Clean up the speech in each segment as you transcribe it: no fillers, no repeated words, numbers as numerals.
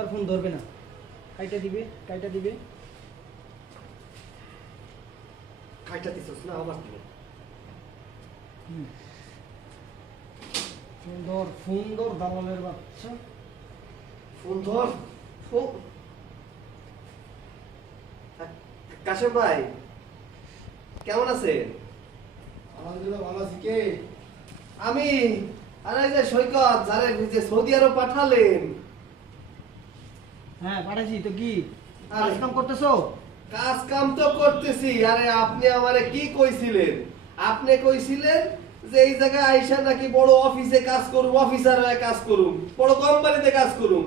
একবার ফোন ধরবে না, কাইটা দিবে কাইটা দিবে। কাইটা দিছস না আবার দিবে। সুন্দর সুন্দর দালালের বাচ্চা। ফোন ধর ফোন। কাশেম ভাই কেমন আছেন? আলহামদুলিল্লাহ ভালো আছি। কে? আমি আরে যে সৈকত যারে যে সৌদি আরব পাঠালেন। হ্যাঁ পাঠাইছি তো, কি আরে। কাজ কাম করতেছো? কাজ কাম তো করতেছি। আরে আপনি আমারে কি কইছিলেন? আপনি কইছিলেন যে এই জায়গায় আইসা নাকি বড় অফিসে কাজ করুম, অফিসার হয়ে কাজ করুম, বড় কোম্পানিতে কাজ করুম।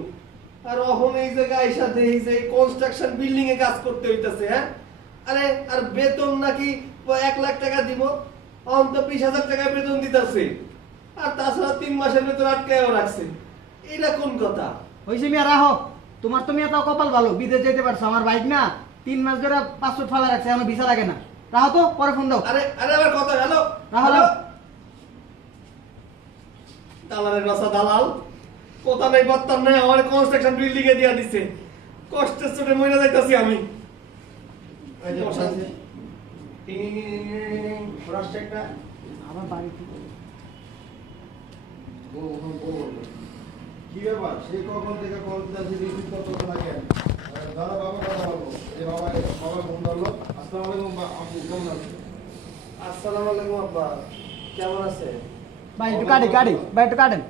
আর এখন এই জায়গায় আইসা দেখি যে কনস্ট্রাকশন বিল্ডিং এ কাজ করতে হইতাছে। হ্যাঁ, আরে আর বেতন নাকি 1 লাখ টাকা দিব, অন্ত 20,000 টাকা বেতন দিতেছে। আর তাছাড়া 3 মাসের বেতন আটকায়ও রাখছে। এইটা কোন কথা? হইছে মিয়া রাহো, তোমার তো মিয়া তাও কপাল ভালো, বিদেশ যেতে পারছো। আমার বাইক না 3 মাস ধরে পাসপোর্ট ফালা রাখছে, এখনো ভিসা লাগে না। রাহো তো, পরে ফোন দাও। আরে আরে আবার কথা হ্যালো হ্যালো। দালালের রাস্তা দালাল কথা নাই বার্তা নাই, আমার কনস্ট্রাকশন বিল্ডিং এ দিয়া দিছে। কষ্টের চোটে মরে যাইতাছি আমি। এই যে বসাইছে। ফরাসটা একটা আমার বাড়ি থেকে কি ব্যাপার? সেই কখন থেকে কল দিতেছি, রিসিভ করতে লাগে। ধরো বাবা কথা বলবো। এই বাবা ফোন ধরলো। আসসালামু আলাইকুম আপু, কেমন আছেন? আসসালামু আলাইকুম আব্বা, কেমন আছে? ভাই একটু কাটেন।